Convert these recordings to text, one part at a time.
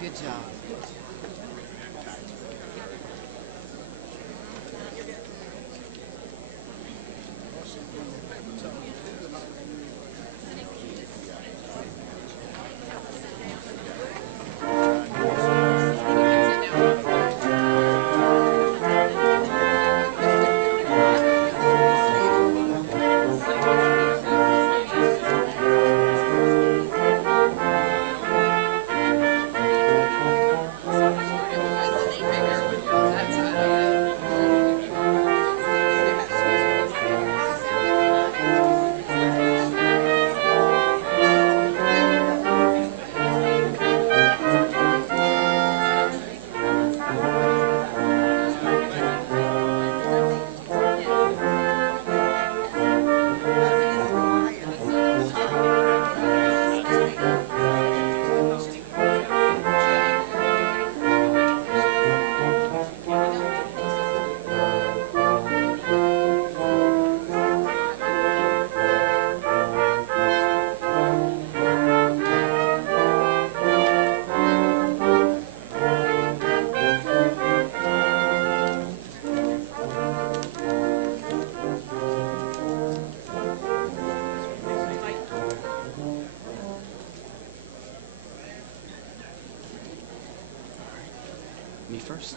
Good job. Me first.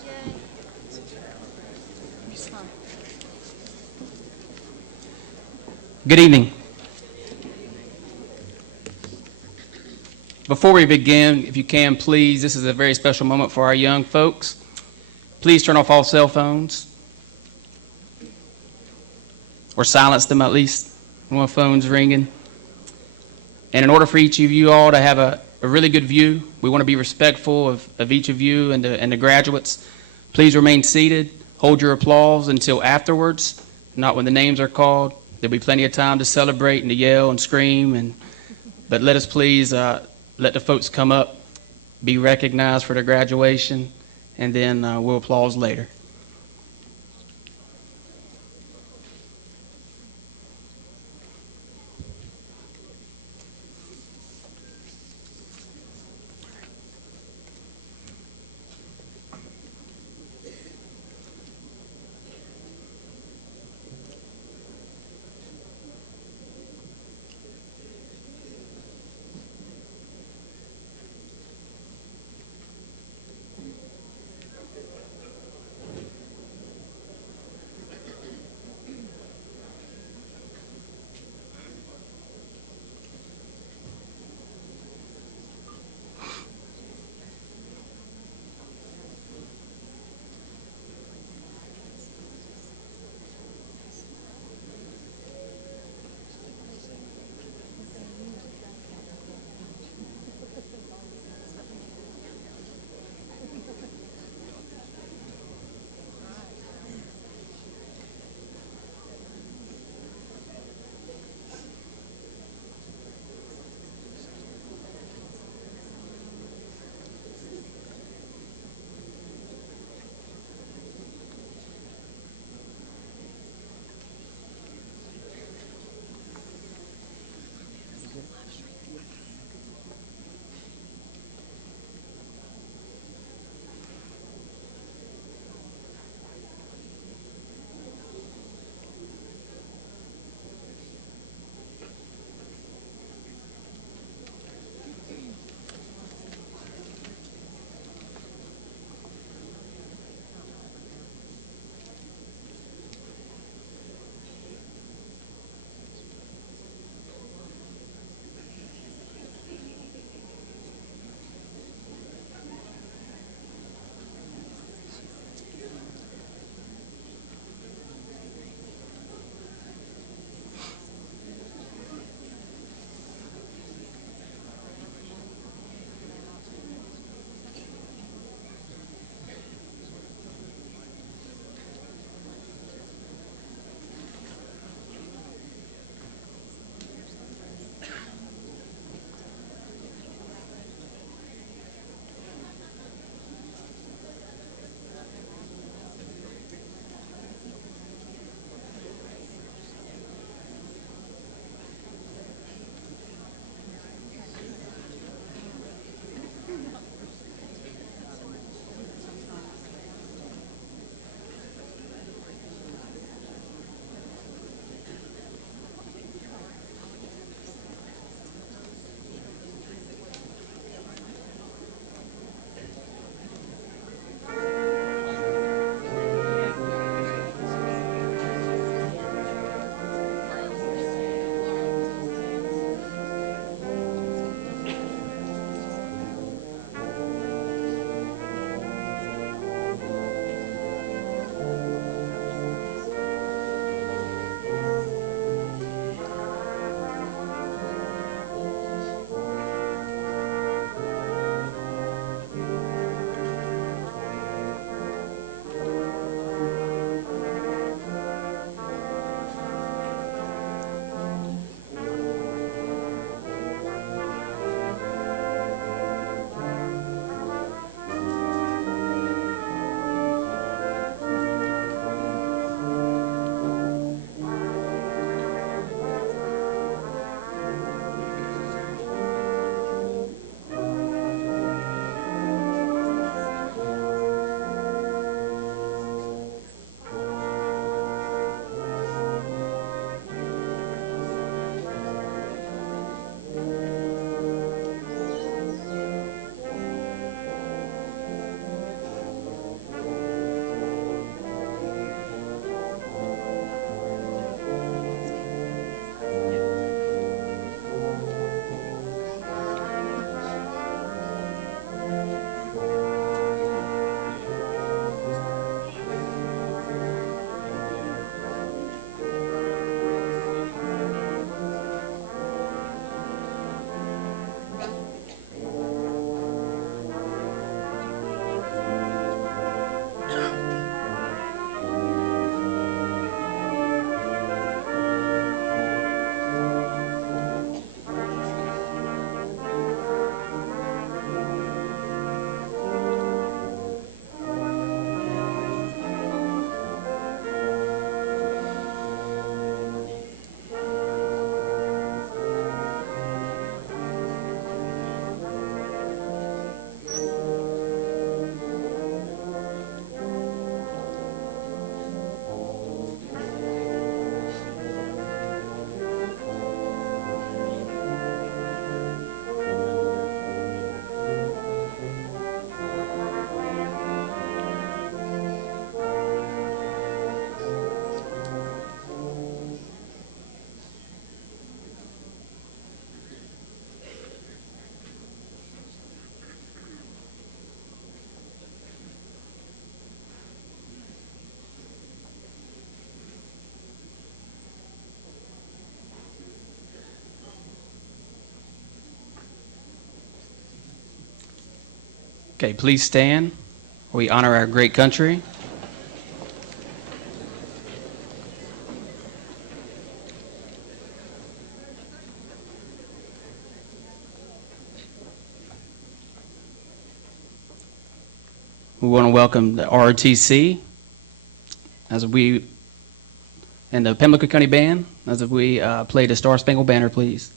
Good evening. Before we begin, if you can, please, this is a very special moment for our young folks. Please turn off all cell phones, or silence them at least when the phone's ringing. And in order for each of you all to have a really good view, we want to be respectful of each of you and the graduates. Please remain seated. Hold your applause until afterwards, not when the names are called. There'll be plenty of time to celebrate and to yell and scream. But let us please let the folks come up, be recognized for their graduation, and then we'll applause later. Okay, please stand. We honor our great country. We want to welcome the ROTC as we, and the Pamlico County Band as we play the Star Spangled Banner, please.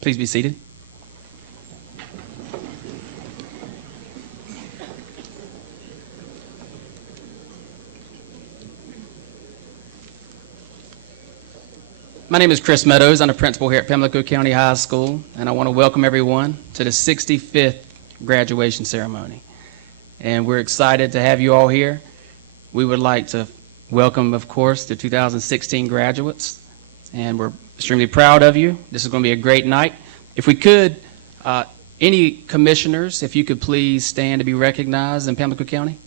Please be seated. My name is Chris Meadows. I'm a principal here at Pamlico County High School, and I want to welcome everyone to the 65th graduation ceremony. And we're excited to have you all here. We would like to welcome, of course, the 2016 graduates, and we're extremely proud of you. This is going to be a great night. If we could, any commissioners, if you could please stand to be recognized in Pamlico County.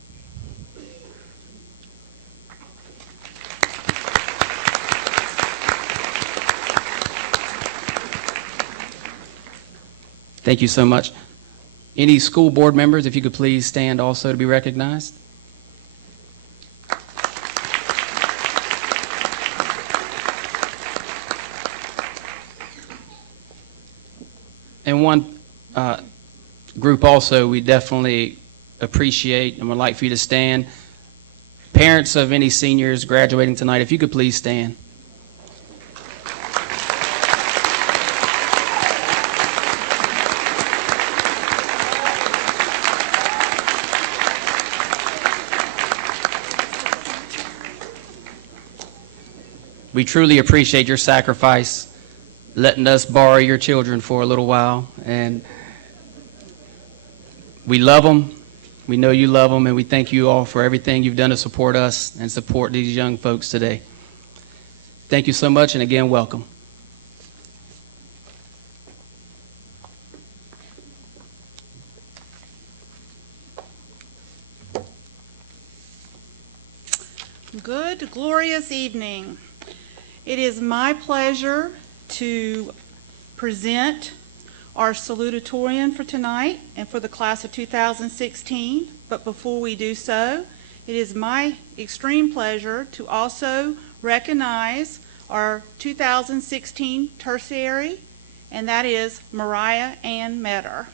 Thank you so much. Any school board members, if you could please stand also to be recognized. And one group also we definitely appreciate and would like for you to stand. Parents of any seniors graduating tonight, if you could please stand. We truly appreciate your sacrifice, letting us borrow your children for a little while, and we love them. We know you love them, and we thank you all for everything you've done to support us and support these young folks today. Thank you so much, and again, welcome. Good, glorious evening. It is my pleasure to present our salutatorian for tonight and for the class of 2016. But before we do so, It is my extreme pleasure to also recognize our 2016 tertiary, and that is Mariah Ann Metter.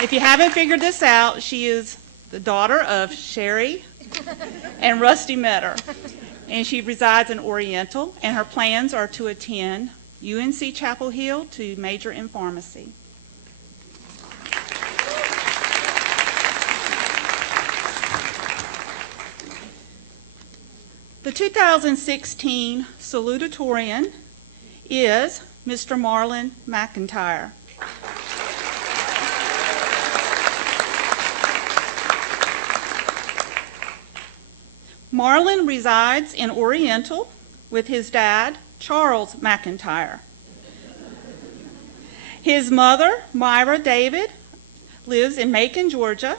If you haven't figured this out, she is the daughter of Sherry and Rusty Metter, and she resides in Oriental, and her plans are to attend UNC Chapel Hill to major in pharmacy. The 2016 Salutatorian is Mr. Marlon McIntyre. Marlon resides in Oriental with his dad, Charles McIntyre. His mother, Myra David, lives in Macon, Georgia.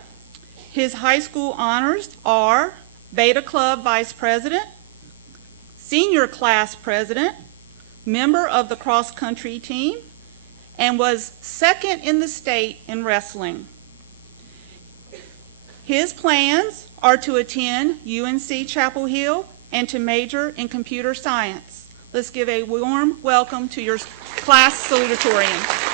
His high school honors are Beta Club Vice President, Senior Class President, member of the cross-country team, and was second in the state in wrestling. His plans are to attend UNC Chapel Hill and to major in computer science. Let's give a warm welcome to your class salutatorian.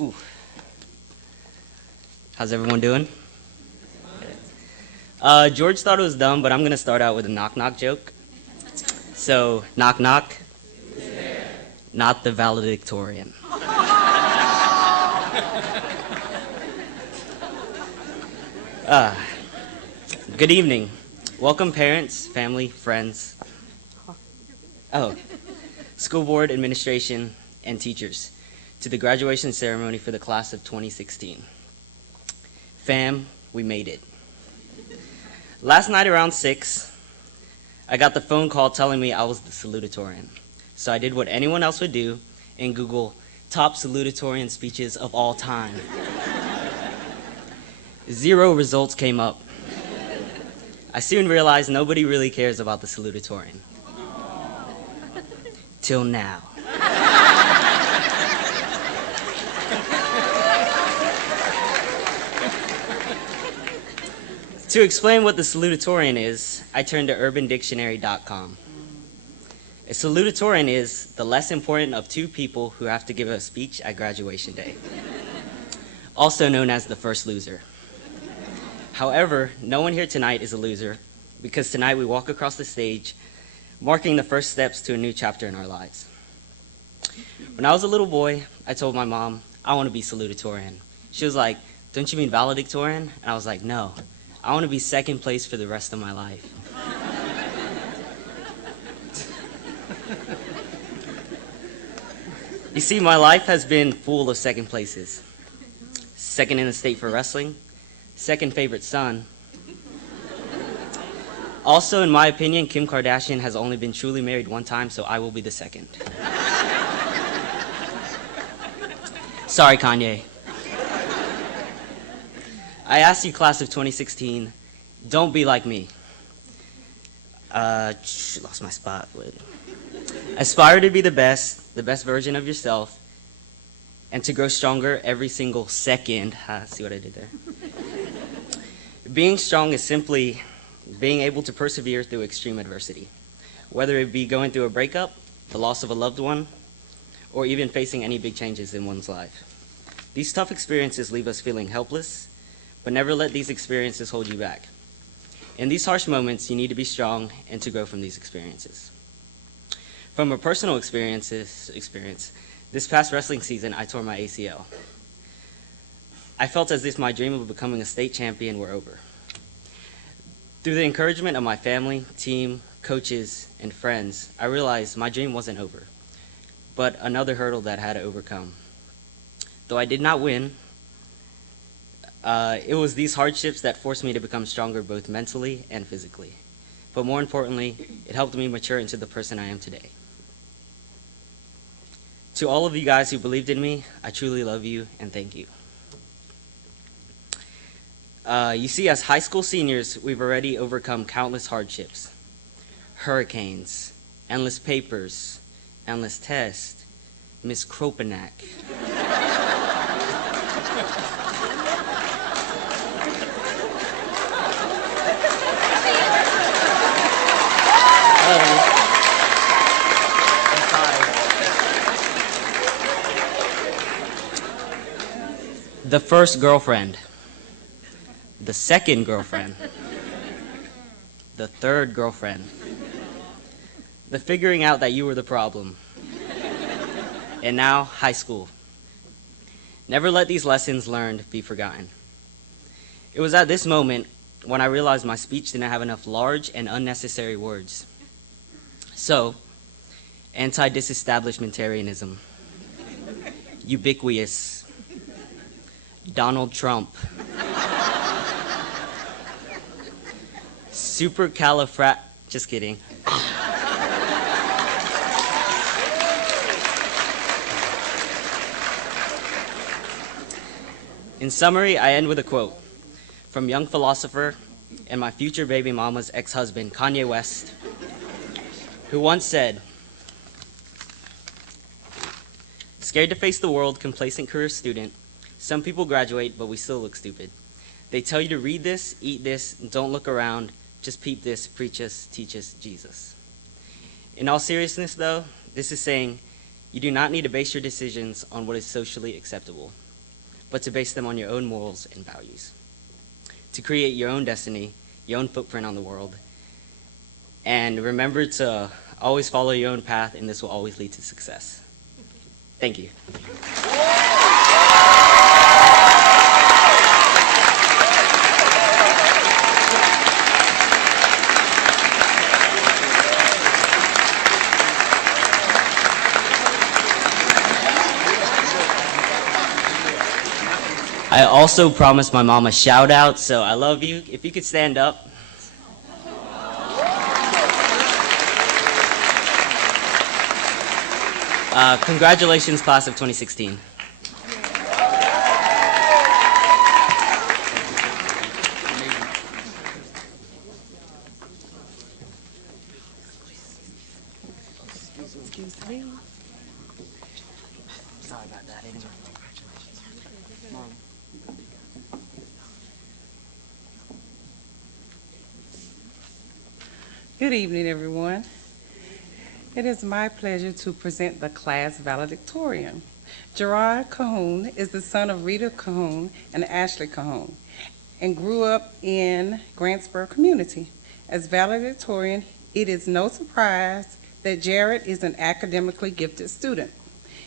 Ooh. How's everyone doing? George thought it was dumb, but I'm going to start out with a knock-knock joke. So, knock-knock. Not the valedictorian. Good evening. Welcome, parents, family, friends. School board, administration, and teachers to the graduation ceremony for the class of 2016. Fam, we made it. Last night around 6, I got the phone call telling me I was the salutatorian. So I did what anyone else would do and Google top salutatorian speeches of all time. 0 results came up. I soon realized nobody really cares about the salutatorian. Till now. To explain what the salutatorian is, I turned to urbandictionary.com. A salutatorian is the less important of 2 people who have to give a speech at graduation day, also known as the first loser. However, no one here tonight is a loser, because tonight we walk across the stage, marking the first steps to a new chapter in our lives. When I was a little boy, I told my mom, I want to be salutatorian. She was like, don't you mean valedictorian? And I was like, no. I want to be second place for the rest of my life. You see, my life has been full of second places. Second in the state for wrestling, second favorite son. Also, in my opinion, Kim Kardashian has only been truly married 1 time, so I will be the second. Sorry, Kanye. I asked you, class of 2016, don't be like me. Lost my spot. Wait. Aspire to be the best version of yourself, and to grow stronger every single second. See what I did there? Being strong is simply being able to persevere through extreme adversity, whether it be going through a breakup, the loss of a loved one, or even facing any big changes in one's life. These tough experiences leave us feeling helpless, but never let these experiences hold you back. In these harsh moments, you need to be strong and to grow from these experiences. From a personal experience, this past wrestling season, I tore my ACL. I felt as if my dream of becoming a state champion were over. Through the encouragement of my family, team, coaches, and friends, I realized my dream wasn't over, but another hurdle that I had to overcome. Though I did not win, it was these hardships that forced me to become stronger both mentally and physically. But more importantly, it helped me mature into the person I am today. To all of you guys who believed in me, I truly love you and thank you. You see, as high school seniors, we've already overcome countless hardships. Hurricanes, endless papers, endless tests, Miss Kropanak. The first girlfriend, the second girlfriend, the third girlfriend, the figuring out that you were the problem, and now high school. Never let these lessons learned be forgotten. It was at this moment when I realized my speech didn't have enough large and unnecessary words. So, anti-disestablishmentarianism, ubiquitous, Donald Trump, just kidding. In summary, I end with a quote from young philosopher and my future baby mama's ex-husband, Kanye West, who once said, "Scared to face the world, complacent career student. Some people graduate, but we still look stupid. They tell you to read this, eat this, and don't look around. Just peep this, preach us, teach us, Jesus." In all seriousness, though, this is saying you do not need to base your decisions on what is socially acceptable, but to base them on your own morals and values. To create your own destiny, your own footprint on the world. And remember to always follow your own path, and this will always lead to success. Thank you. I also promised my mom a shout out, so I love you. If you could stand up. Congratulations, class of 2016. Excuse me. Sorry about that. Anyway. Mom. Good evening, everyone. It is my pleasure to present the class valedictorian. Gerard Cahoon is the son of Rita Cahoon and Ashley Cahoon and grew up in Grantsboro community. As valedictorian, it is no surprise that Jared is an academically gifted student.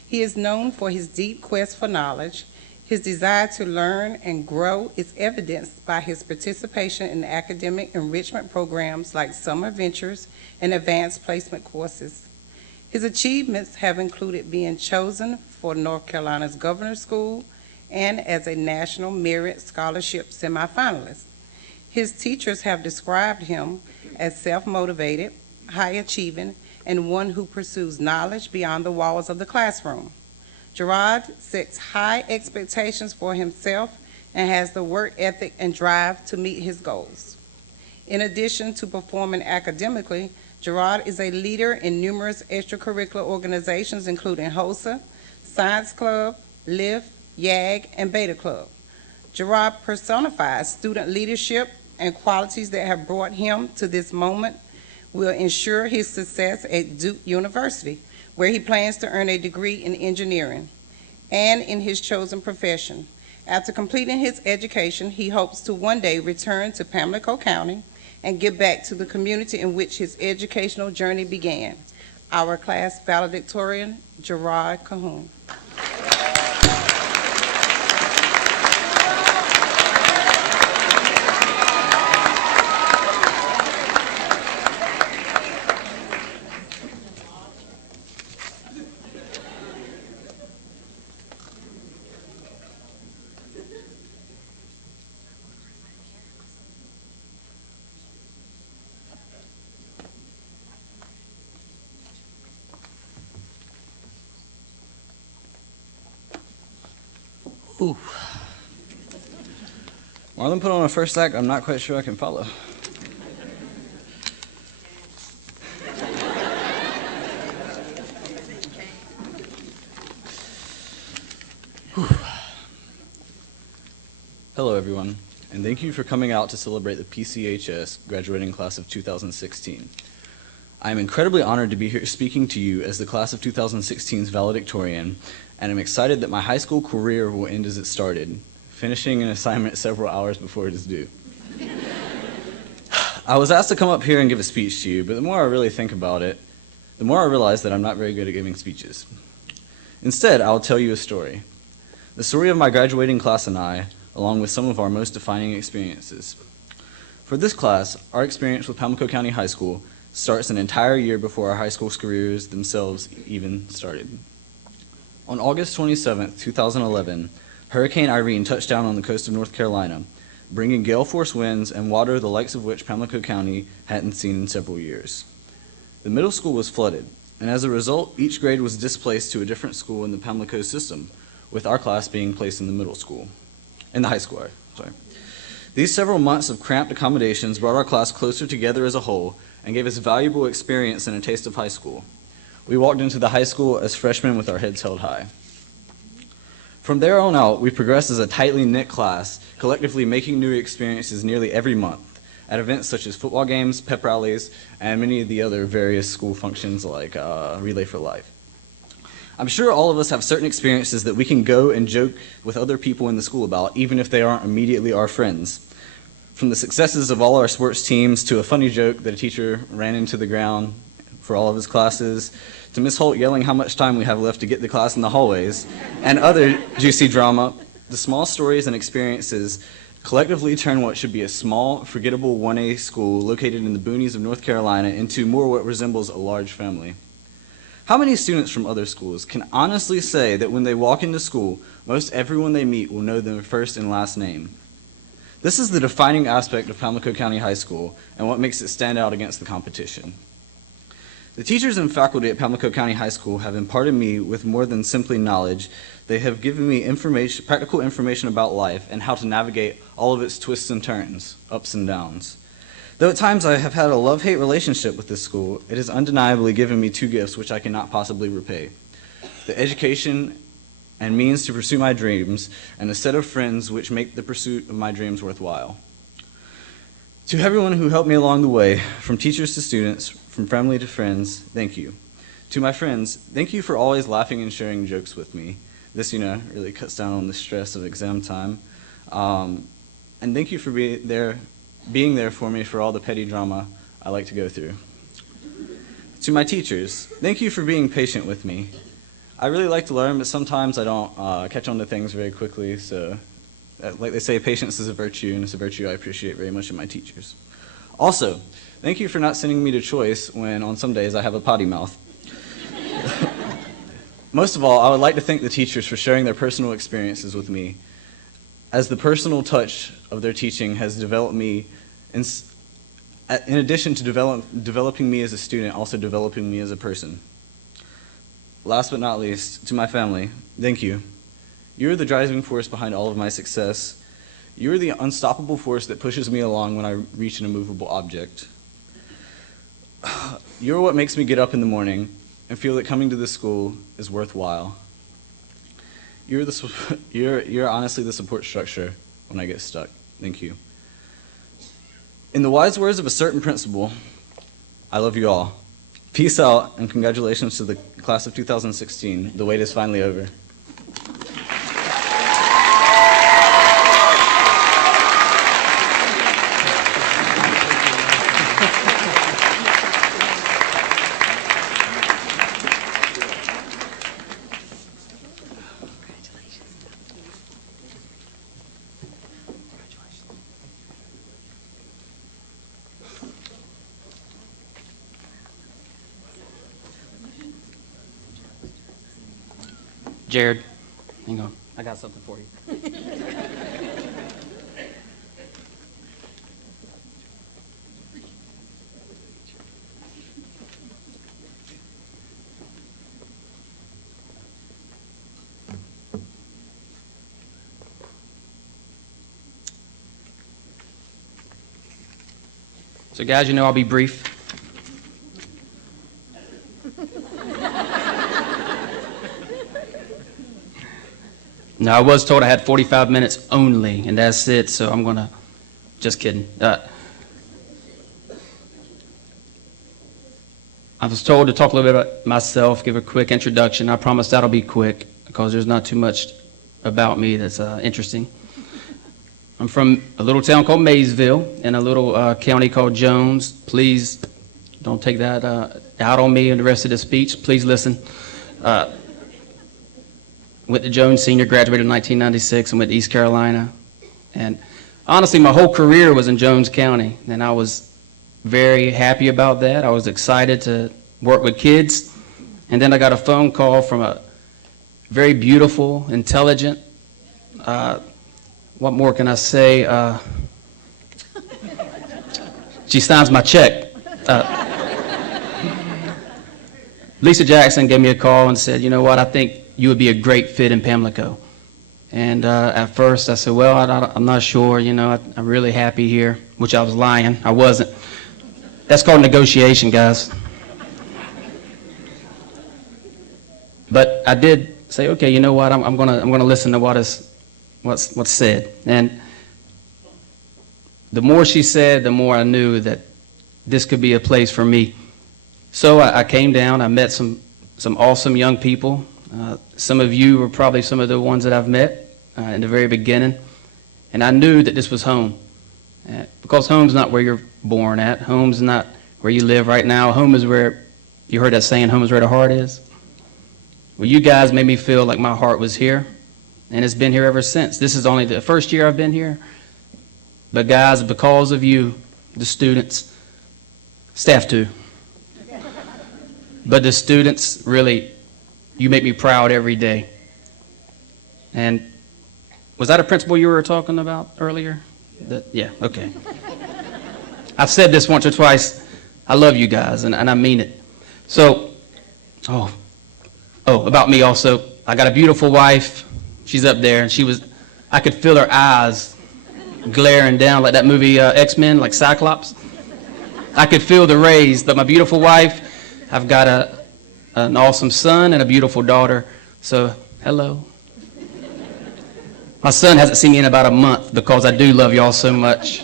He is known for his deep quest for knowledge. His desire to learn and grow is evidenced by his participation in academic enrichment programs like Summer Ventures and Advanced Placement courses. His achievements have included being chosen for North Carolina's Governor's School and as a National Merit Scholarship semifinalist. His teachers have described him as self-motivated, high-achieving, and one who pursues knowledge beyond the walls of the classroom. Gerard sets high expectations for himself and has the work ethic and drive to meet his goals. In addition to performing academically, Gerard is a leader in numerous extracurricular organizations including HOSA, Science Club, LIFT, YAG, and Beta Club. Gerard personifies student leadership, and qualities that have brought him to this moment will ensure his success at Duke University, where he plans to earn a degree in engineering, and in his chosen profession. After completing his education, he hopes to one day return to Pamlico County and give back to the community in which his educational journey began. Our class valedictorian, Gerard Cahoon. Ooh. Marlon put on a first act I'm not quite sure I can follow. Hello, everyone, and thank you for coming out to celebrate the PCHS graduating class of 2016. I am incredibly honored to be here speaking to you as the class of 2016's valedictorian, and I'm excited that my high school career will end as it started, finishing an assignment several hours before it is due. I was asked to come up here and give a speech to you, but the more I really think about it, the more I realize that I'm not very good at giving speeches. Instead, I will tell you a story. The story of my graduating class and I, along with some of our most defining experiences. For this class, our experience with Pamlico County High School starts an entire year before our high school careers themselves even started. On August 27, 2011, Hurricane Irene touched down on the coast of North Carolina, bringing gale force winds and water the likes of which Pamlico County hadn't seen in several years. The middle school was flooded, and as a result, each grade was displaced to a different school in the Pamlico system, with our class being placed in the middle school. In the high school, sorry. These several months of cramped accommodations brought our class closer together as a whole and gave us valuable experience and a taste of high school. We walked into the high school as freshmen with our heads held high. From there on out, we progressed as a tightly knit class, collectively making new experiences nearly every month at events such as football games, pep rallies, and many of the other various school functions like Relay for Life. I'm sure all of us have certain experiences that we can go and joke with other people in the school about, even if they aren't immediately our friends. From the successes of all our sports teams to a funny joke that a teacher ran into the ground for all of his classes, to Miss Holt yelling how much time we have left to get to class in the hallways, and other juicy drama, the small stories and experiences collectively turn what should be a small, forgettable 1A school located in the boonies of North Carolina into more what resembles a large family. How many students from other schools can honestly say that when they walk into school, most everyone they meet will know their first and last name? This is the defining aspect of Pamlico County High School and what makes it stand out against the competition. The teachers and faculty at Pamlico County High School have imparted me with more than simply knowledge. They have given me practical information about life and how to navigate all of its twists and turns, ups and downs. Though at times I have had a love-hate relationship with this school, it has undeniably given me two gifts which I cannot possibly repay: the education and means to pursue my dreams, and a set of friends which make the pursuit of my dreams worthwhile. To everyone who helped me along the way, from teachers to students, from family to friends, thank you. To my friends, thank you for always laughing and sharing jokes with me. This, really cuts down on the stress of exam time. And thank you for being there for me for all the petty drama I like to go through. To my teachers, thank you for being patient with me. I really like to learn, but sometimes I don't catch on to things very quickly, so like they say, patience is a virtue, and it's a virtue I appreciate very much in my teachers. Also, thank you for not sending me to choice when on some days I have a potty mouth. Most of all, I would like to thank the teachers for sharing their personal experiences with me, as the personal touch of their teaching has developed me, in addition to developing me as a student, also developing me as a person. Last but not least, to my family, thank you. You're the driving force behind all of my success. You're the unstoppable force that pushes me along when I reach an immovable object. You're what makes me get up in the morning and feel that coming to this school is worthwhile. You're honestly the support structure when I get stuck. Thank you. In the wise words of a certain principal, I love you all. Peace out, and congratulations to the class of 2016. The wait is finally over. Jared, hang on. I got something for you. So guys, you know I'll be brief. Now, I was told I had 45 minutes only, and that's it, so I'm going to, just kidding. I was told to talk a little bit about myself, give a quick introduction. I promise that'll be quick, because there's not too much about me that's interesting. I'm from a little town called Maysville in a little county called Jones. Please don't take that out on me and the rest of the speech. Please listen. Went to Jones Senior, graduated in 1996, and went to East Carolina. And honestly, my whole career was in Jones County, and I was very happy about that. I was excited to work with kids. And then I got a phone call from a very beautiful, intelligent, what more can I say? She signs my check. Lisa Jackson gave me a call and said, you know what, I think you would be a great fit in Pamlico. And at first I said, well, I'm not sure, you know, I'm really happy here, which I was lying. I wasn't. That's called negotiation, guys. But I did say, okay, you know what, I'm gonna listen to what's said. And the more she said, the more I knew that this could be a place for me. So I came down, I met some awesome young people. Some of you were probably some of the ones that I've met in the very beginning. And I knew that this was home. Because home's not where you're born at. Home's not where you live right now. Home is where, you heard that saying, home is where the heart is? Well, you guys made me feel like my heart was here. And it's been here ever since. This is only the first year I've been here. But guys, because of you, the students, staff too. But the students, really, you make me proud every day. And was that a principal you were talking about earlier? Yeah, okay. I've said this once or twice. I love you guys, and I mean it. So, about me also. I got a beautiful wife. She's up there, and I could feel her eyes glaring down like that movie X-Men, like Cyclops. I could feel the rays, but my beautiful wife, I've got an awesome son and a beautiful daughter. So, hello. My son hasn't seen me in about a month because I do love y'all so much.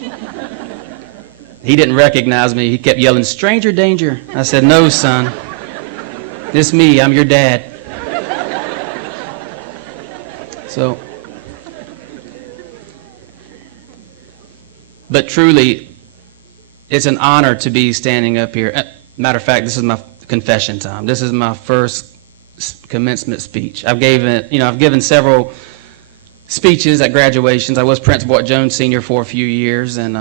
He didn't recognize me. He kept yelling, "Stranger danger." I said, "No, son. This me. I'm your dad." So, but truly, it's an honor to be standing up here. Matter of fact, this is my confession time. This is my first commencement speech. I've given several speeches at graduations. I was principal at Jones Senior for a few years, and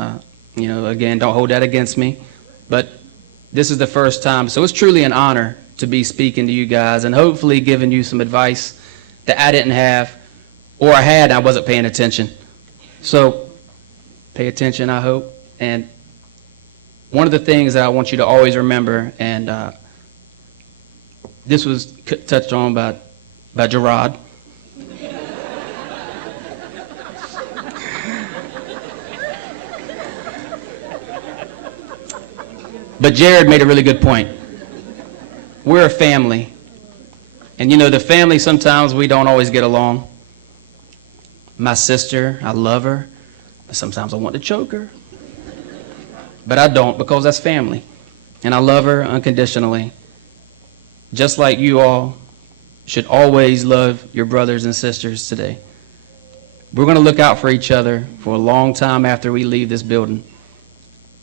again, don't hold that against me. But this is the first time, so it's truly an honor to be speaking to you guys and hopefully giving you some advice that I didn't have, or I had and I wasn't paying attention. So pay attention, I hope. And one of the things that I want you to always remember, and this was touched on by Gerard. But Jared made a really good point. We're a family. And the family, sometimes we don't always get along. My sister, I love her. But sometimes I want to choke her. But I don't, because that's family. And I love her unconditionally. Just like you all should always love your brothers and sisters today. We're going to look out for each other for a long time after we leave this building.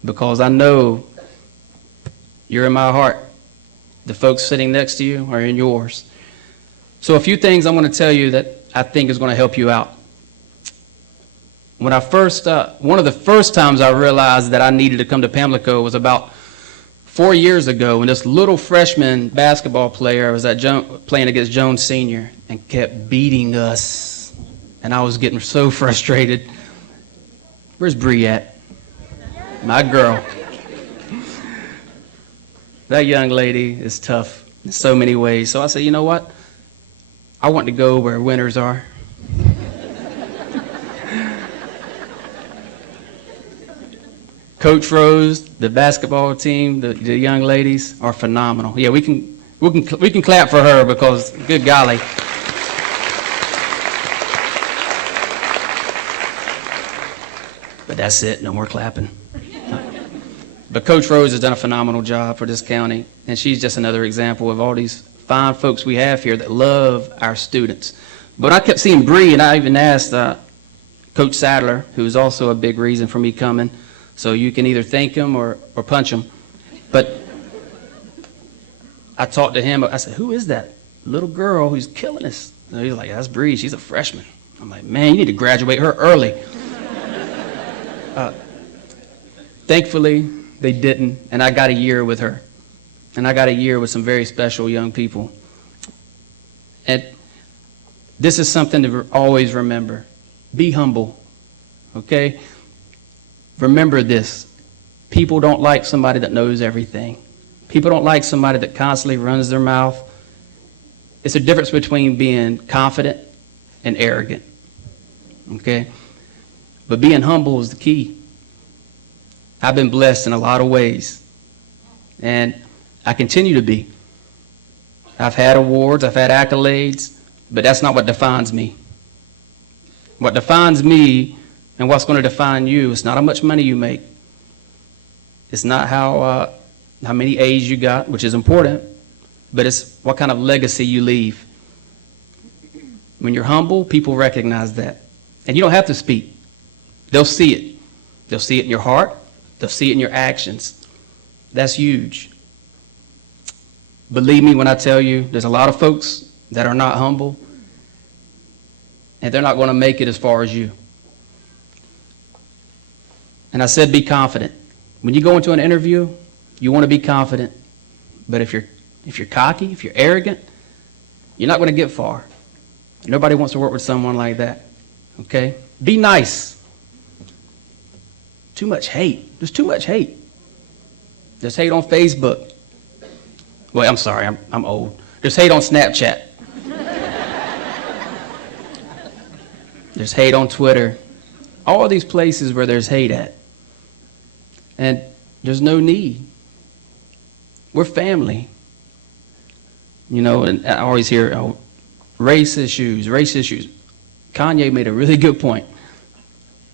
Because I know you're in my heart. The folks sitting next to you are in yours. So a few things I'm going to tell you that I think is going to help you out. When I one of the first times I realized that I needed to come to Pamlico was about 4 years ago, when this little freshman basketball player was playing against Jones Senior and kept beating us. And I was getting so frustrated. Where's Bree at? My girl. That young lady is tough in so many ways. So I said, you know what? I want to go where winners are. Coach Rose, the basketball team, the young ladies are phenomenal. Yeah, we can clap for her because, good golly. But that's it, no more clapping. But Coach Rose has done a phenomenal job for this county, and she's just another example of all these fine folks we have here that love our students. But I kept seeing Bree, and I even asked Coach Sadler, who is also a big reason for me coming, so you can either thank him or punch him. But I talked to him, I said, who is that little girl who's killing us? And he's like, that's Bree, she's a freshman. I'm like, man, you need to graduate her early. Thankfully, they didn't, and I got a year with her. And I got a year with some very special young people. And this is something to always remember. Be humble, okay? Remember this. People don't like somebody that knows everything. People don't like somebody that constantly runs their mouth. It's a difference between being confident and arrogant, okay? But being humble is the key. I've been blessed in a lot of ways, and I continue to be. I've had awards, I've had accolades, but that's not what defines me. What defines me and what's going to define you is not how much money you make. It's not how many A's you got, which is important, but it's what kind of legacy you leave. When you're humble, people recognize that. And you don't have to speak. They'll see it. They'll see it in your heart. They'll see it in your actions. That's huge. Believe me when I tell you, there's a lot of folks that are not humble, and they're not going to make it as far as you. And I said be confident. When you go into an interview, you want to be confident. But if you're cocky, if you're arrogant, you're not going to get far. Nobody wants to work with someone like that. Okay? Be nice. Too much hate. There's too much hate. There's hate on Facebook. Well, I'm sorry, I'm old. There's hate on Snapchat. There's hate on Twitter. All these places where there's hate at. And there's no need. We're family. You know, and I always hear, oh, race issues. Kanye made a really good point.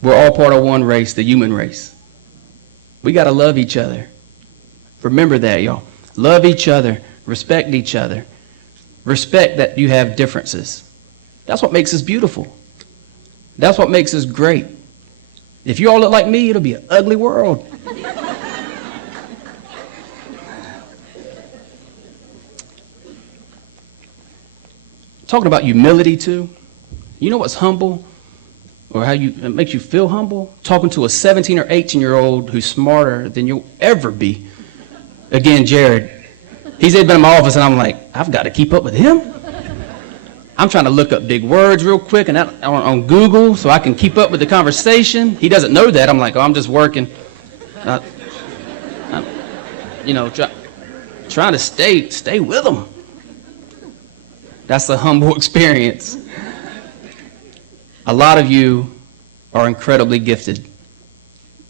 We're all part of one race, the human race. We got to love each other. Remember that, y'all. Love each other. Respect each other. Respect that you have differences. That's what makes us beautiful. That's what makes us great. If you all look like me, it'll be an ugly world. Talking about humility, too. You know what's humble? Or how it makes you feel humble? Talking to a 17 or 18-year-old who's smarter than you'll ever be. Again, Jared. He's been in my office, and I'm like, I've got to keep up with him. I'm trying to look up big words real quick and on Google so I can keep up with the conversation. He doesn't know that. I'm like, oh, I'm just working. Trying to stay with him. That's a humble experience. A lot of you are incredibly gifted.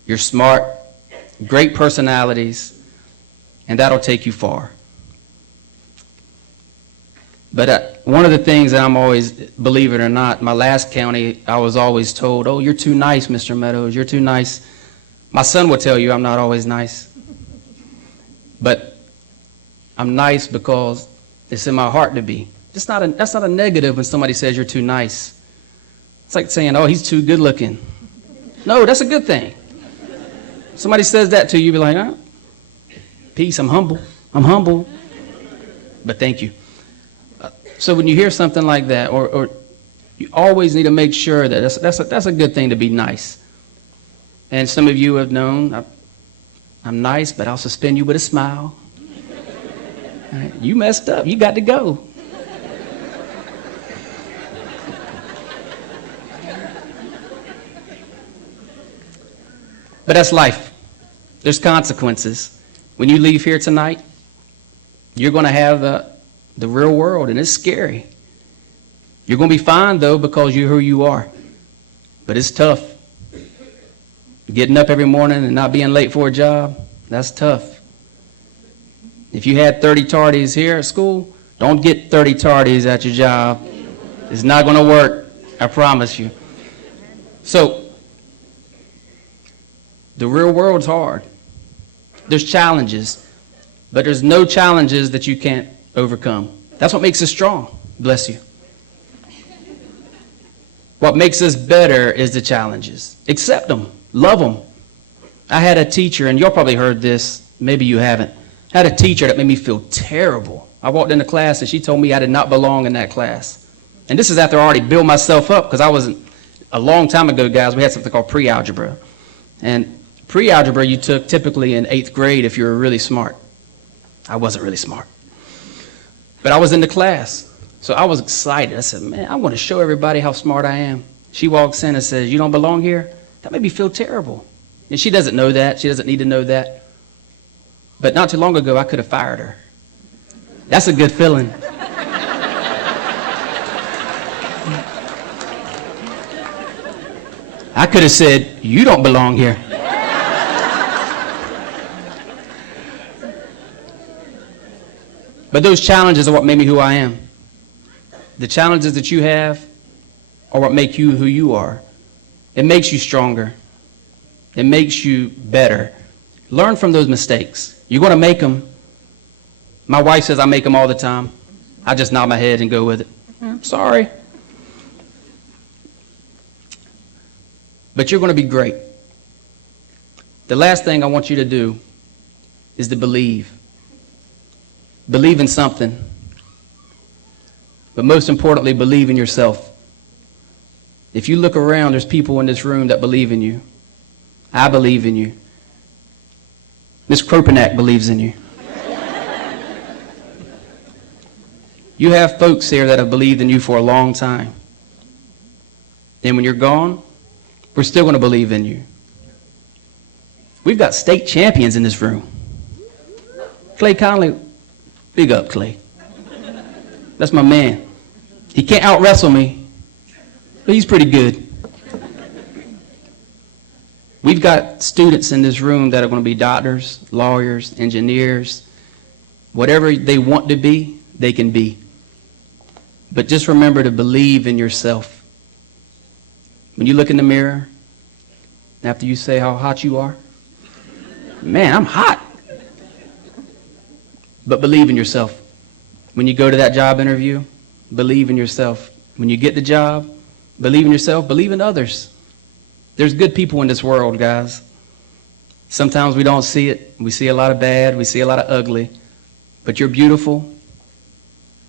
You're smart, great personalities, and that'll take you far. But one of the things that I'm always, believe it or not, my last county, I was always told, oh, you're too nice, Mr. Meadows, you're too nice. My son will tell you I'm not always nice. But I'm nice because it's in my heart to be. That's not a negative when somebody says you're too nice. It's like saying, oh, he's too good looking. No, that's a good thing. Somebody says that to you, be like, oh, peace, I'm humble. But thank you. So when you hear something like that, or you always need to make sure that that's a good thing to be nice. And some of you have known, I'm nice, but I'll suspend you with a smile. All right, you messed up, you got to go. But that's life. There's consequences. When you leave here tonight, you're going to have the real world, and it's scary. You're going to be fine, though, because you're who you are. But it's tough. Getting up every morning and not being late for a job, that's tough. If you had 30 tardies here at school, don't get 30 tardies at your job. It's not going to work, I promise you. So, the real world's hard. There's challenges, but there's no challenges that you can't overcome. That's what makes us strong. Bless you. What makes us better is the challenges. Accept them. Love them. I had a teacher, and y'all probably heard this, maybe you haven't. I had a teacher that made me feel terrible. I walked into class, and she told me I did not belong in that class. And this is after I already built myself up, because I wasn't, a long time ago, guys, we had something called pre-algebra. And pre-algebra you took typically in 8th grade if you were really smart. I wasn't really smart. But I was in the class, so I was excited. I said, man, I want to show everybody how smart I am. She walks in and says, you don't belong here? That made me feel terrible. And she doesn't know that. She doesn't need to know that. But not too long ago, I could have fired her. That's a good feeling. I could have said, you don't belong here. But those challenges are what made me who I am. The challenges that you have are what make you who you are. It makes you stronger. It makes you better. Learn from those mistakes. You're going to make them. My wife says I make them all the time. I just nod my head and go with it. Sorry. But you're going to be great. The last thing I want you to do is to believe. Believe in something. But most importantly, believe in yourself. If you look around, there's people in this room that believe in you. I believe in you. Miss Kropanak believes in you. You have folks here that have believed in you for a long time. And when you're gone, we're still going to believe in you. We've got state champions in this room. Clay Conley, big up, Clay. That's my man. He can't out-wrestle me, but he's pretty good. We've got students in this room that are going to be doctors, lawyers, engineers. Whatever they want to be, they can be. But just remember to believe in yourself. When you look in the mirror, after you say how hot you are, man, I'm hot. But believe in yourself. When you go to that job interview, believe in yourself. When you get the job, believe in yourself, believe in others. There's good people in this world, guys. Sometimes we don't see it. We see a lot of bad. We see a lot of ugly. But you're beautiful,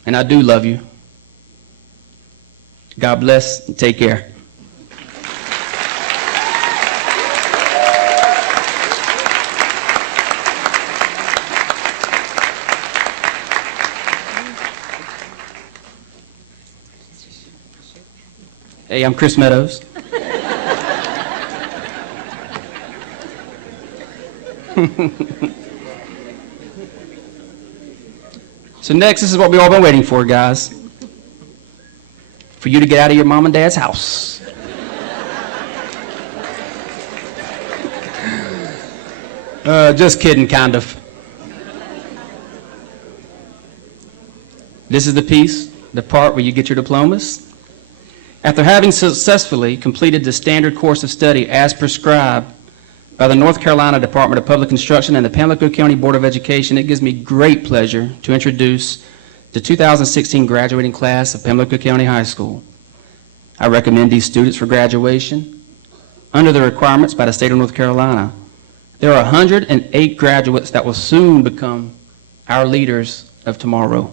and I do love you. God bless, and take care. Hey, I'm Chris Meadows. So next, this is what we've all been waiting for, guys. For you to get out of your mom and dad's house. Just kidding, kind of. This is the piece, the part where you get your diplomas. After having successfully completed the standard course of study as prescribed by the North Carolina Department of Public Instruction and the Pamlico County Board of Education, it gives me great pleasure to introduce the 2016 graduating class of Pamlico County High School. I recommend these students for graduation under the requirements by the state of North Carolina. There are 108 graduates that will soon become our leaders of tomorrow.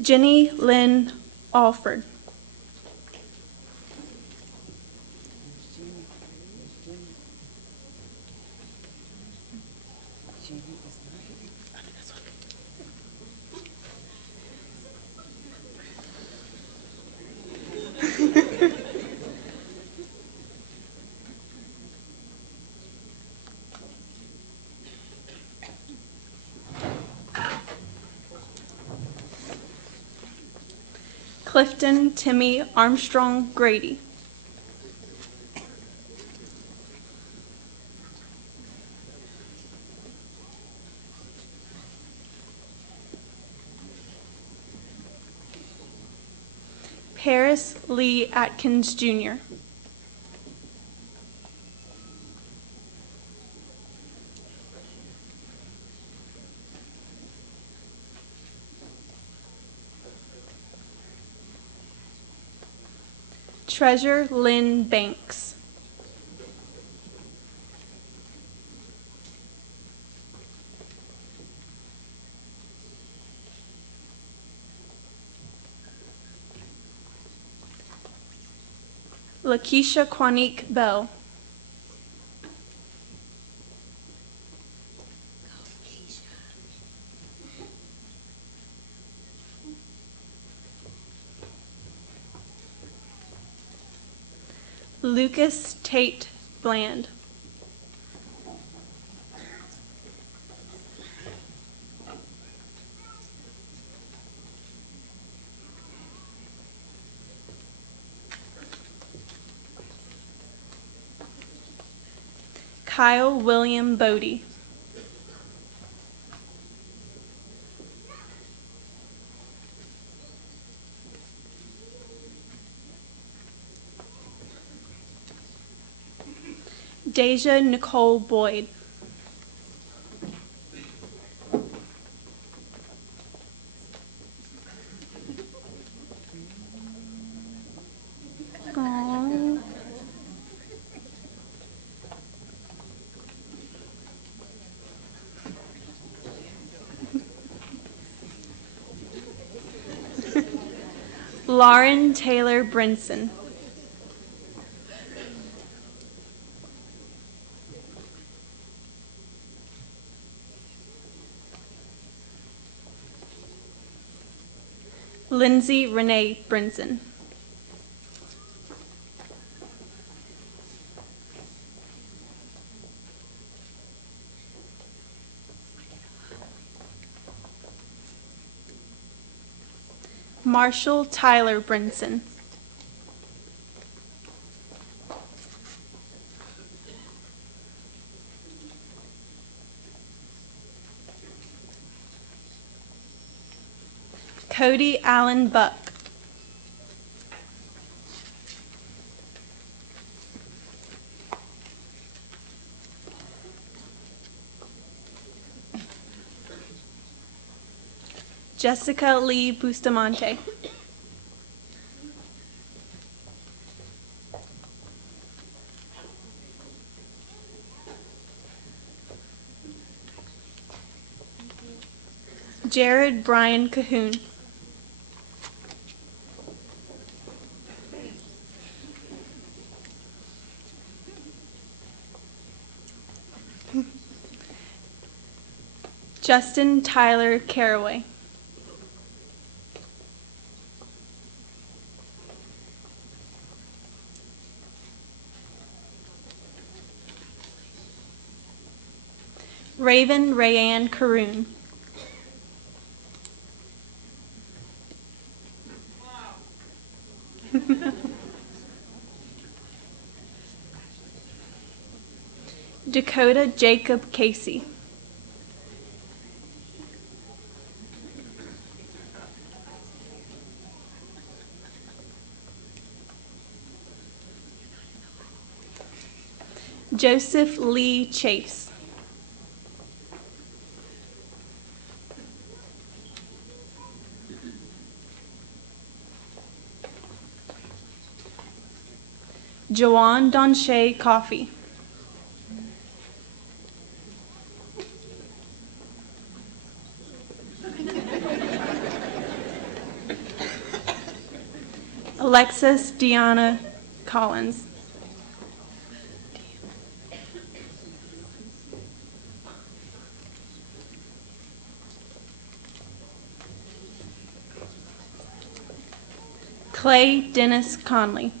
Jenny Lynn Alford. Clifton Timmy Armstrong Grady. Paris Lee Atkins Jr. Treasure Lynn Banks. Lakeisha Quanique Bell. Lucas Tate Bland. Kyle William Bodie. Deja Nicole Boyd. Aww. Lauren Taylor Brinson. Lindsay Renee Brinson. Marshall Tyler Brinson. Cody Allen Buck. Jessica Lee Bustamante. Jared Brian Cahoon. Justin Tyler Caraway. Raven Rayanne Caroon. Dakota Jacob Casey. Joseph Lee Chase. Joanne Donshay Coffey. Alexis Deanna Collins. Clay Dennis Conley.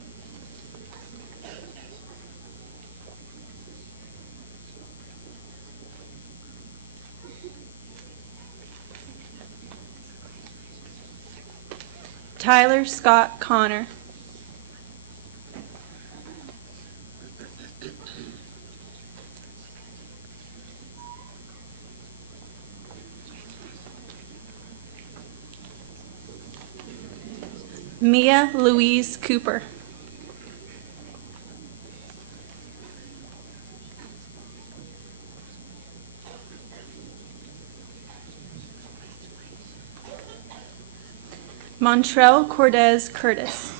Tyler Scott Connor. Mia Louise Cooper. Montrell Cortez Curtis.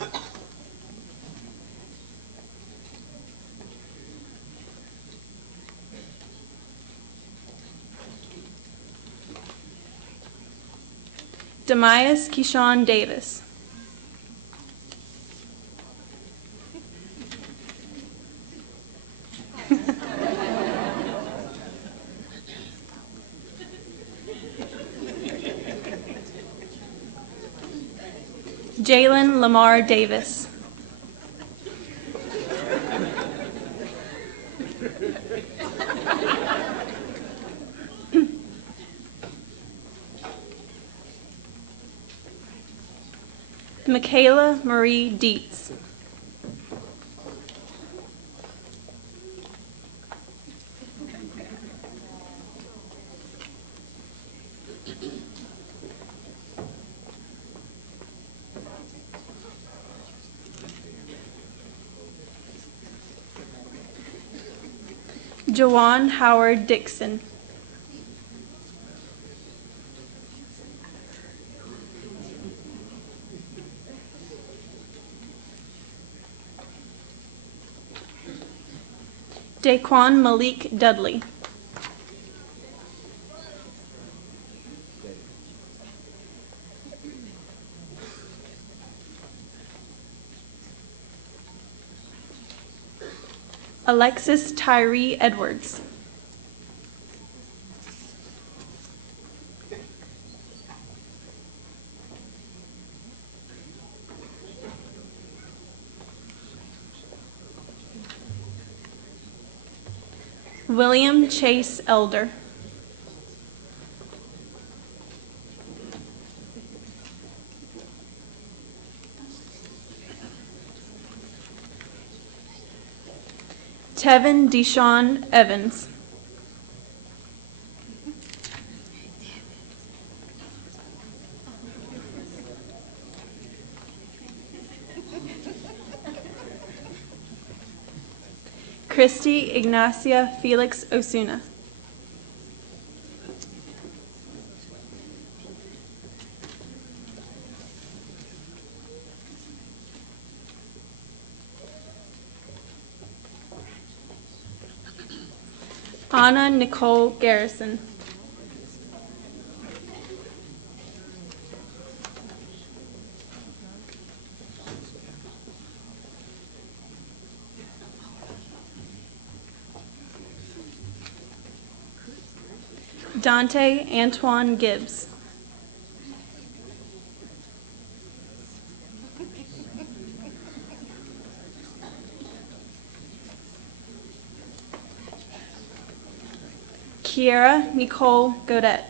Demias Keyshawn Davis. Jalen Lamar Davis. Michaela Marie Dietz. Jawan Howard Dixon. Daquan Malik Dudley. Alexis Tyree Edwards. William Chase Elder. Tevin Deshawn Evans. Christy Ignacia Felix Osuna. Anna Nicole Garrison. Dante Antoine Gibbs. Kiera Nicole Godet.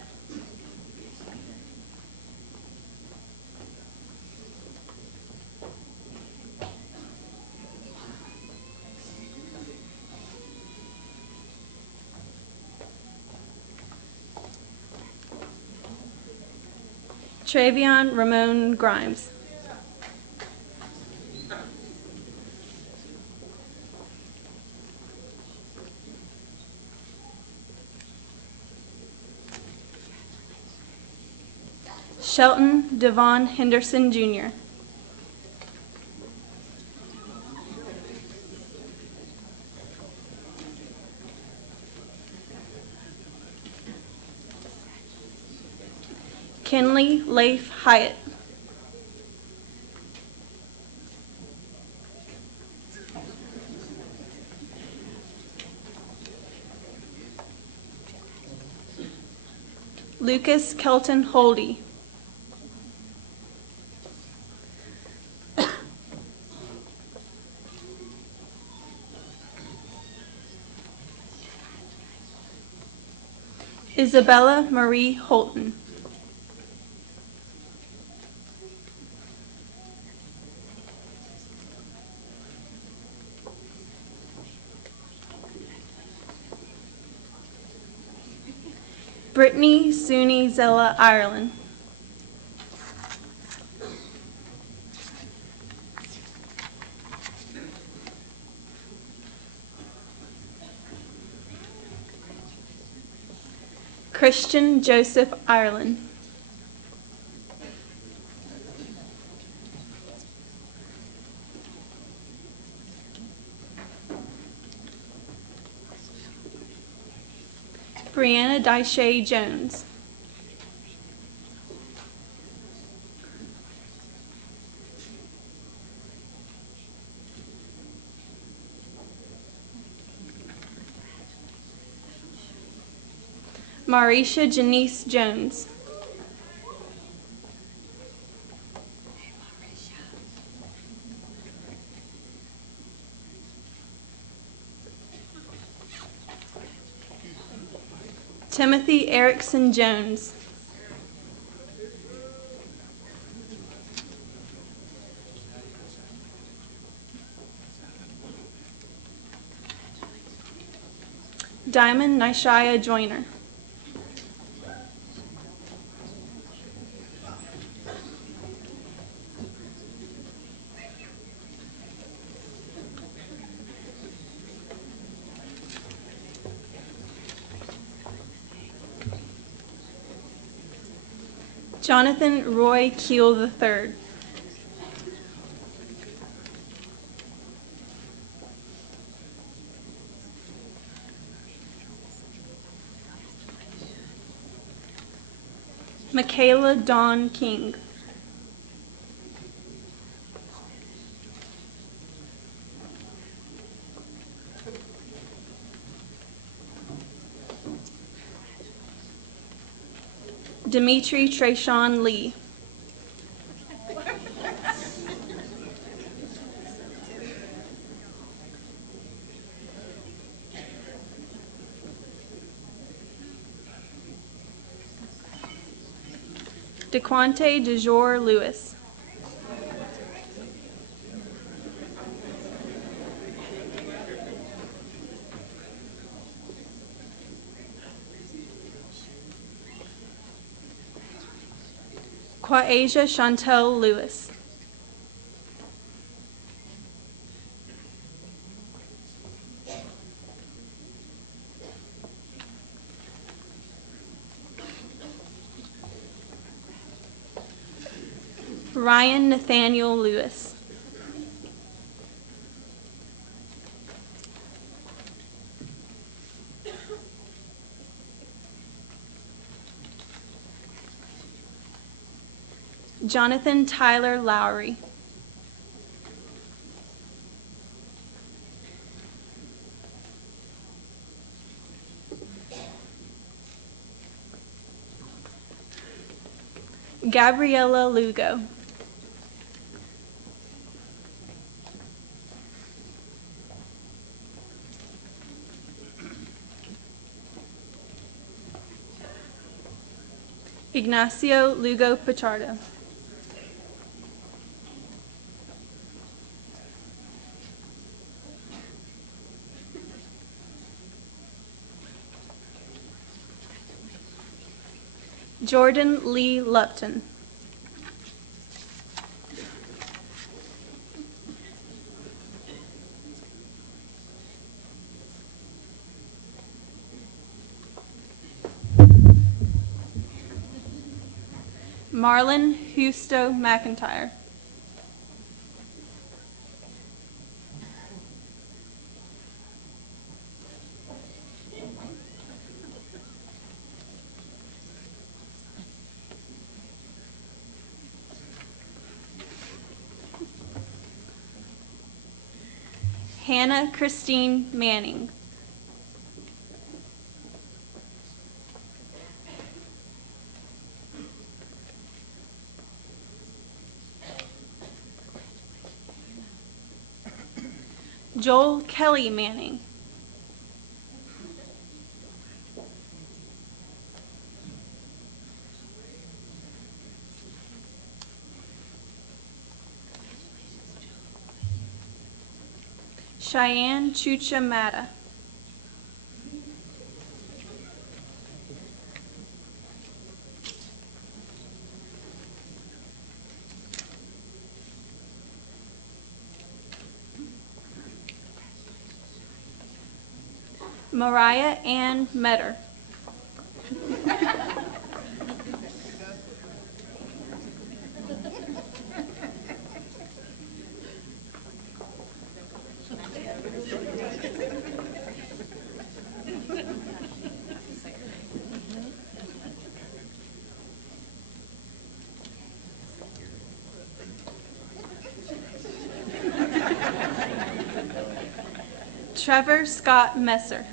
Travion Ramon Grimes. Shelton Devon Henderson Jr. Kenley Leif Hyatt. Lucas Kelton Holdy. Isabella Marie Holton. Brittany Suni Zella Ireland. Christian Joseph Ireland. Brianna Daisha Jones. Marisha Janice Jones. Timothy Erickson Jones. Diamond Nishaya Joyner. Jonathan Roy Keel III. Michaela Dawn King. Dimitri Trayshawn Lee. DeQuante DeJour Lewis. Quasia Chantel Lewis. Ryan Nathaniel Lewis. Jonathan Tyler Lowry. Gabriella Lugo. Ignacio Lugo Pichardo. Jordan Lee Lupton. Marlon Husto McIntyre. Hannah Christine Manning. Joel Kelly Manning. Cheyenne Chucha Mata. Mariah Ann Metter. Trevor Scott Messer.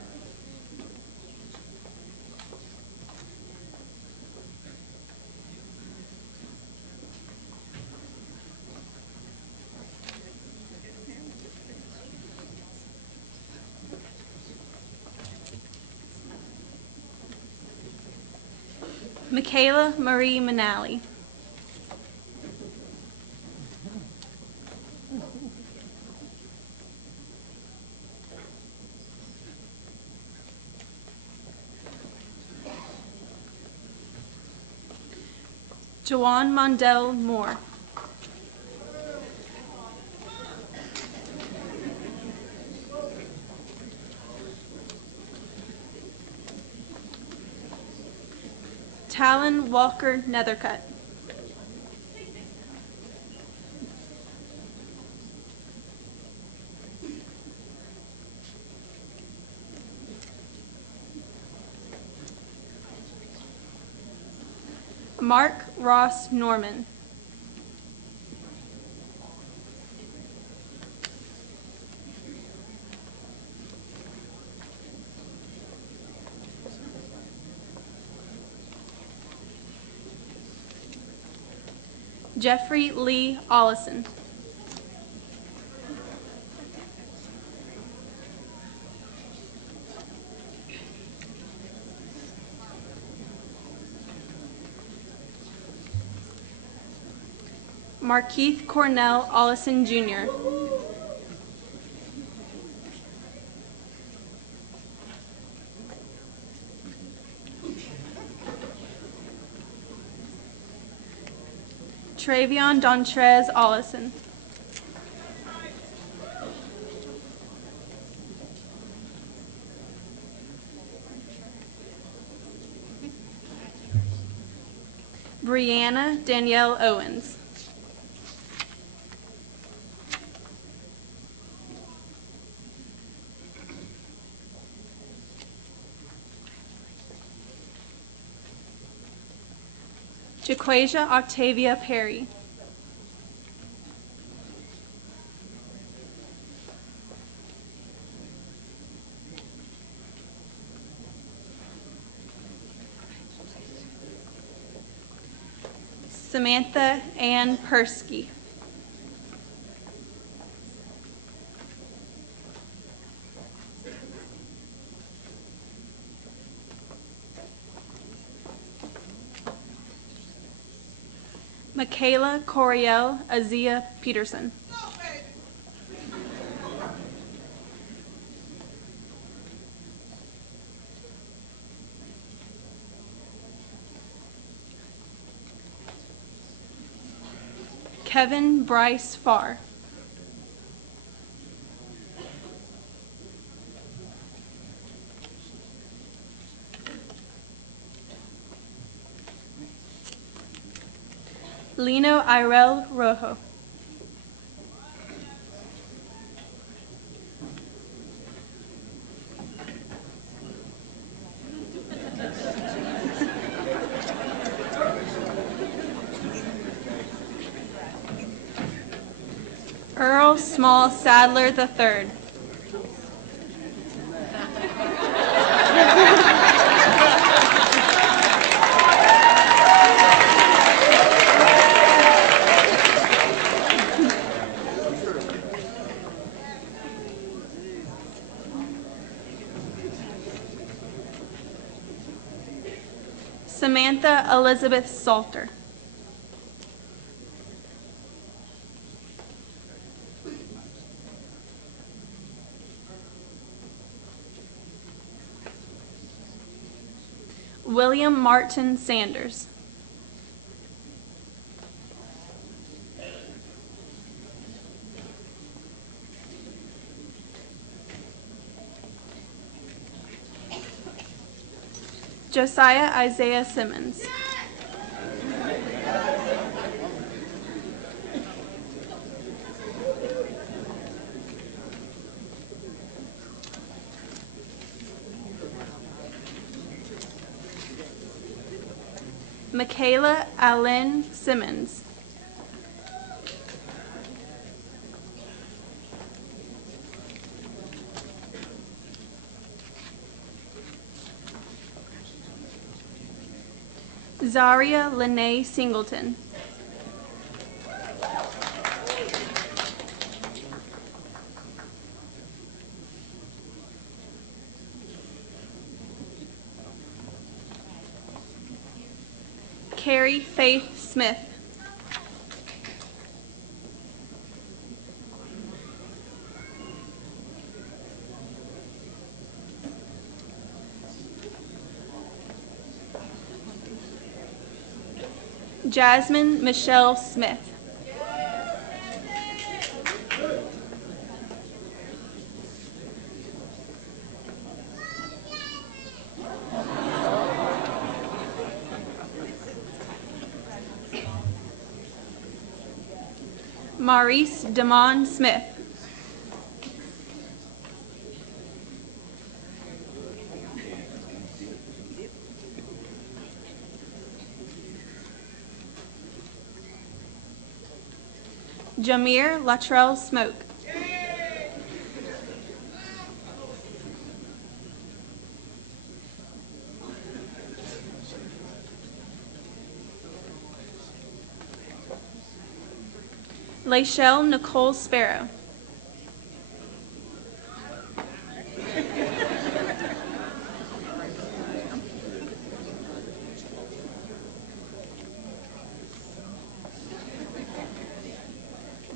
Michaela Marie Manali. Jawan Mondell Moore. Talon Walker Nethercutt. Mark Ross Norman. Jeffrey Lee Ollison. Markeith Cornell Ollison Jr. Travion Dontrez Ollison. Brianna Danielle Owens. Jaquasia Octavia Perry. Samantha Ann Persky. Michaela Coriel Azia Peterson. Kevin Bryce Farr. Lino Irel Rojo. Earl Small Sadler III. Samantha Elizabeth Salter. William Martin Sanders. Josiah Isaiah Simmons. Michaela Allen Simmons. Zaria Lene Singleton. Carrie Faith Smith. Jasmine Michelle Smith. Maurice Damon Smith. Jameer Latrell Smoke. Lachelle Nicole Sparrow.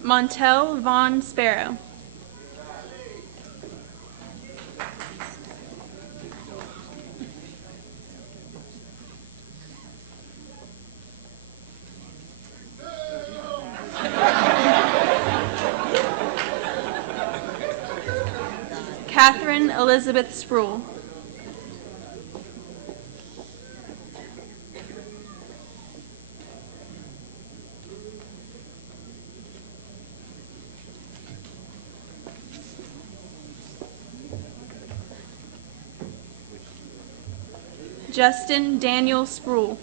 Montel Vaughn Sparrow. Catherine Elizabeth Sproul. Justin Daniel Sproul.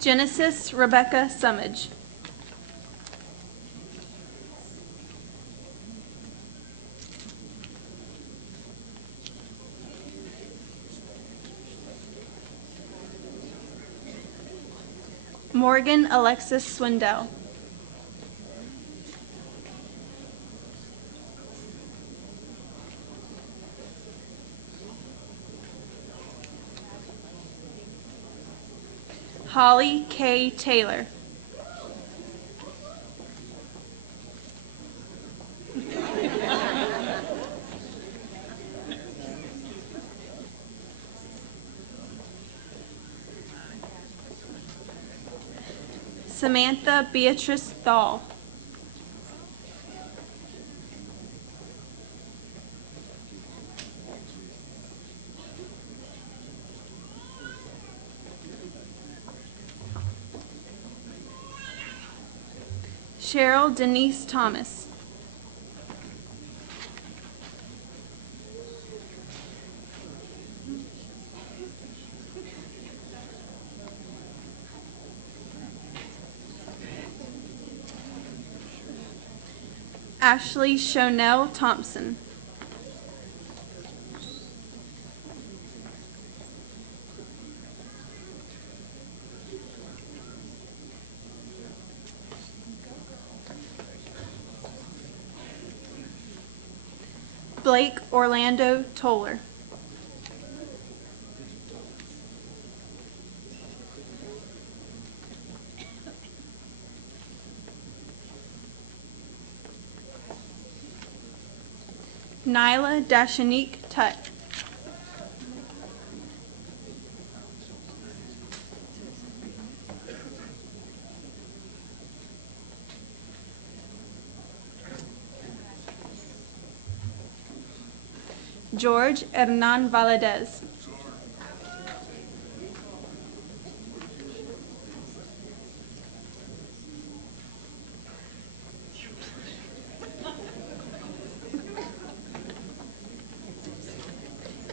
Genesis Rebecca Summage. Morgan Alexis Swindell. Holly K. Taylor. Samantha Beatrice Thal. Cheryl Denise Thomas. Ashley Shonell Thompson. Blake Orlando Toller. Nyla Dashanique Tutt. George Hernan Valadez.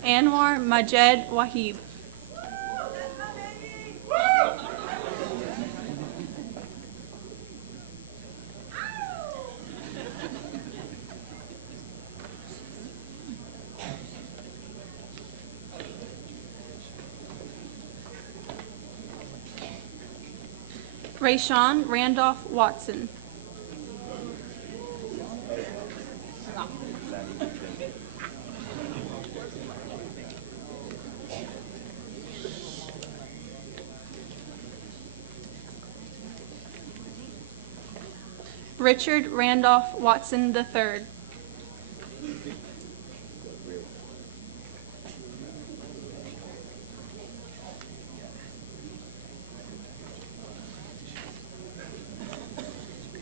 Anwar Majed Wahib. Rayshawn Randolph Watson. Richard Randolph Watson III.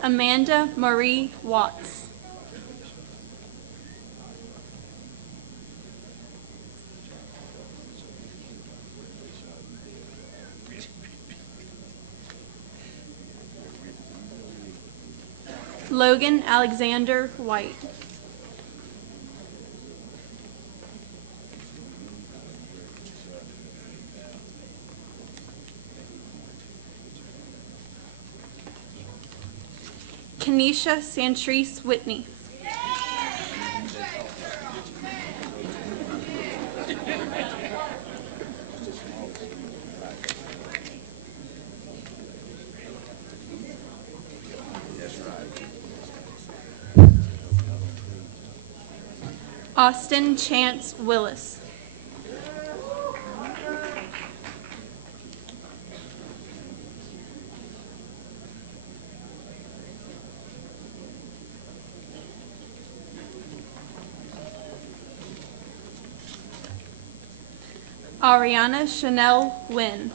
Amanda Marie Watts. Logan Alexander White. Kenesha Santrice Whitney. Austin Chance Willis. Ariana Chanel Wynn.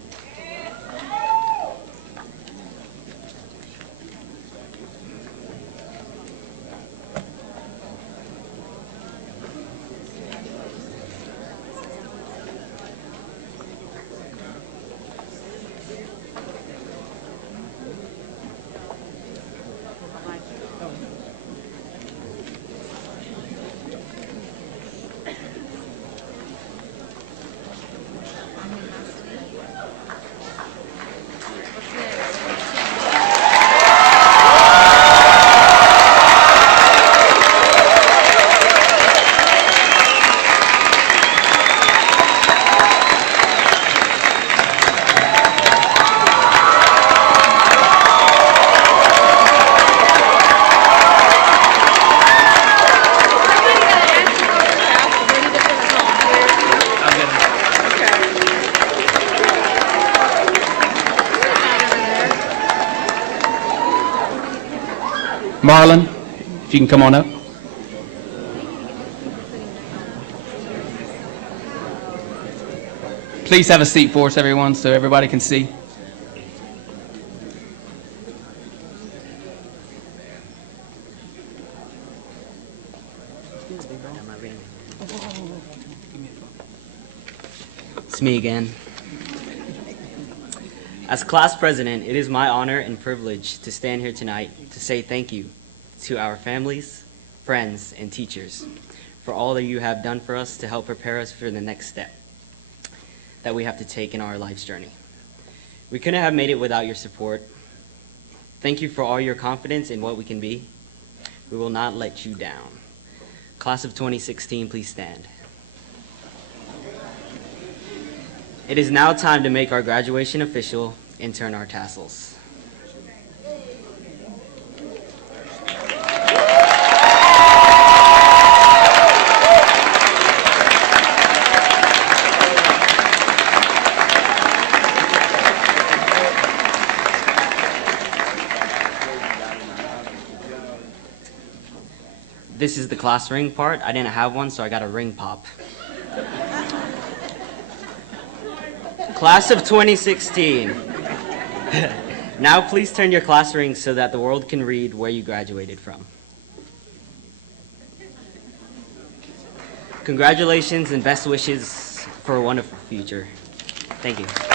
Marlon, if you can come on up. Please have a seat for us, everyone, so everybody can see. It's me again. As class president, it is my honor and privilege to stand here tonight to say thank you to our families, friends, and teachers for all that you have done for us to help prepare us for the next step that we have to take in our life's journey. We couldn't have made it without your support. Thank you for all your confidence in what we can be. We will not let you down. Class of 2016, please stand. It is now time to make our graduation official and turn our tassels. This is the class ring part. I didn't have one, so I got a ring pop. Class of 2016. Now please turn your class rings so that the world can read where you graduated from. Congratulations and best wishes for a wonderful future. Thank you.